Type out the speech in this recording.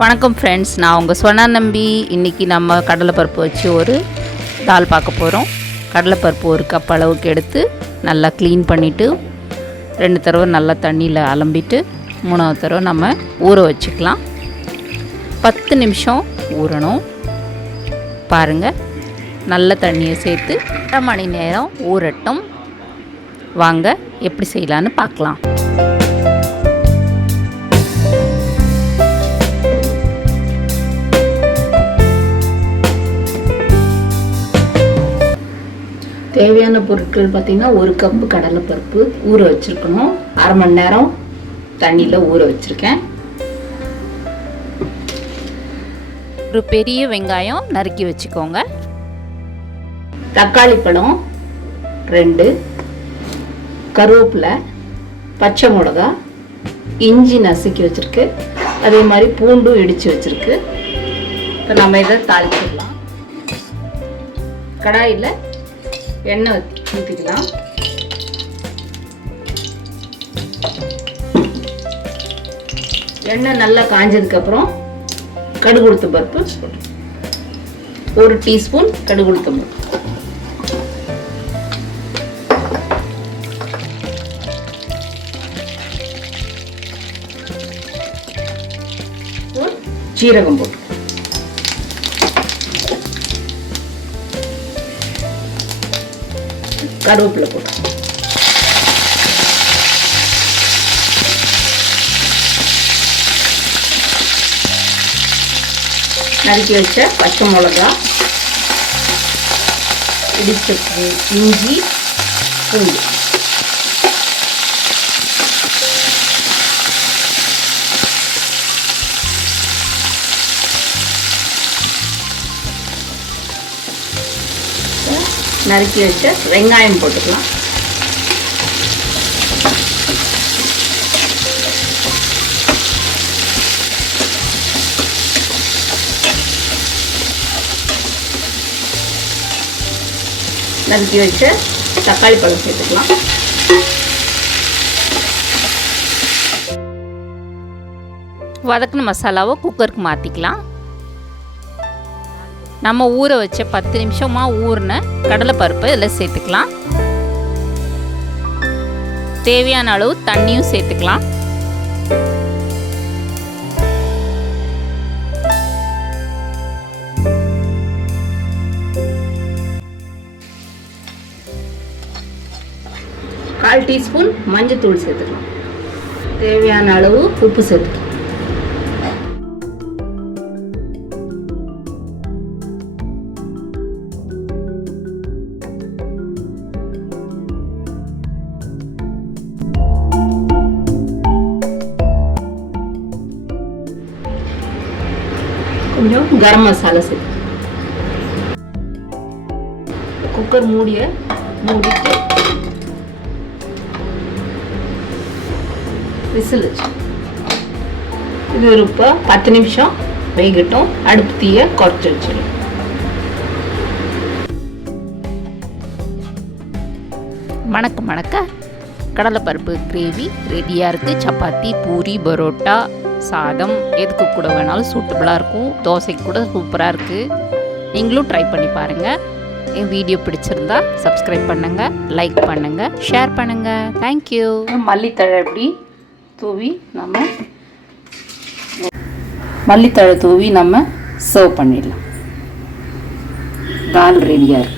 வணக்கம் ஃப்ரெண்ட்ஸ், நான் உங்கள் சொன்னா நம்பி. இன்றைக்கி நம்ம கடலைப்பருப்பு வச்சு ஒரு தால் பார்க்க போகிறோம். கடலைப்பருப்பு ஒரு கப் அளவுக்கு எடுத்து நல்லா க்ளீன் பண்ணிவிட்டு 2 தடவை நல்லா தண்ணியில் அலம்பிட்டு 3வது தடவை நம்ம ஊற வச்சுக்கலாம். 10 நிமிஷம் ஊறணும். பாருங்கள், நல்ல தண்ணியை சேர்த்து 1/2 மணி நேரம் ஊறட்டும். வாங்க எப்படி செய்யலான்னு பார்க்கலாம். தேவையான பொருட்கள் பார்த்திங்கன்னா, 1 கப்பு கடலைப்பருப்பு ஊற வச்சுருக்கணும். 1/2 மணி நேரம் தண்ணியில் ஊற வச்சுருக்கேன். ஒரு பெரிய வெங்காயம் நறுக்கி வச்சுக்கோங்க. தக்காளி பழம் 2, கருவேப்பிலை, பச்சை மிளகா, இஞ்சி நசுக்கி வச்சுருக்கு, அதே மாதிரி பூண்டும் இடித்து வச்சுருக்கு. இப்போ நம்ம இதை தாளிச்சிடலாம். கடாயில் எண்ணெய் ஊற்றிக்கலாம். எண்ணெய் நல்லா காஞ்சதுக்கப்புறம் கடுகு உளுத்தம் பருப்பு 1 டீஸ்பூன் கடுகு உளுத்தம் பருப்பு, ஜீரகம் போட்டு கருவேப்பிலை போட்டு நறுக்கி வச்ச பச்சை மிளகா, இடிச்ச இஞ்சி, பூண்டு, நறுக்கி வச்ச வெங்காயம் போட்டுக்கலாம். நறுக்கி வச்ச தக்காளி பழம் சேர்த்துக்கலாம். வதக்கின மசாலாவை குக்கருக்கு மாற்றிக்கலாம். நம்ம ஊற வச்ச 10 நிமிஷமாக ஊறின கடலைப்பருப்பை இதில் சேர்த்துக்கலாம். தேவையான அளவு தண்ணியும் சேர்த்துக்கலாம். கால் டீஸ்பூன் மஞ்சத்தூள் சேர்த்துக்கலாம். தேவையான அளவு உப்பு சேர்த்துக்கலாம். கொஞ்சம் கரம் மசாலா சேர்த்து குக்கர் மூடிட்டு விசில் வச்சு இது ஒரு 10 நிமிஷம் வேகட்டும். அடுப்பு தீயை குறைச்சி வச்சிடும். மணக்க கடலைப்பருப்பு கிரேவி ரெடியாக இருக்குது. சப்பாத்தி, பூரி, பரோட்டா, சாதம் எதுக்கு கூட வேணாலும் சூட்டபுளாக இருக்கும். தோசைக்கு கூட சூப்பராக இருக்குது. நீங்களும் ட்ரை பண்ணி பாருங்கள். என் வீடியோ பிடிச்சிருந்தா சப்ஸ்கிரைப் பண்ணுங்கள், லைக் பண்ணுங்கள், ஷேர் பண்ணுங்கள். தேங்க்யூ. மல்லித்தழை தூவி நம்ம சர்வ் பண்ணிடலாம். தால் ரெடியாக இருக்குது.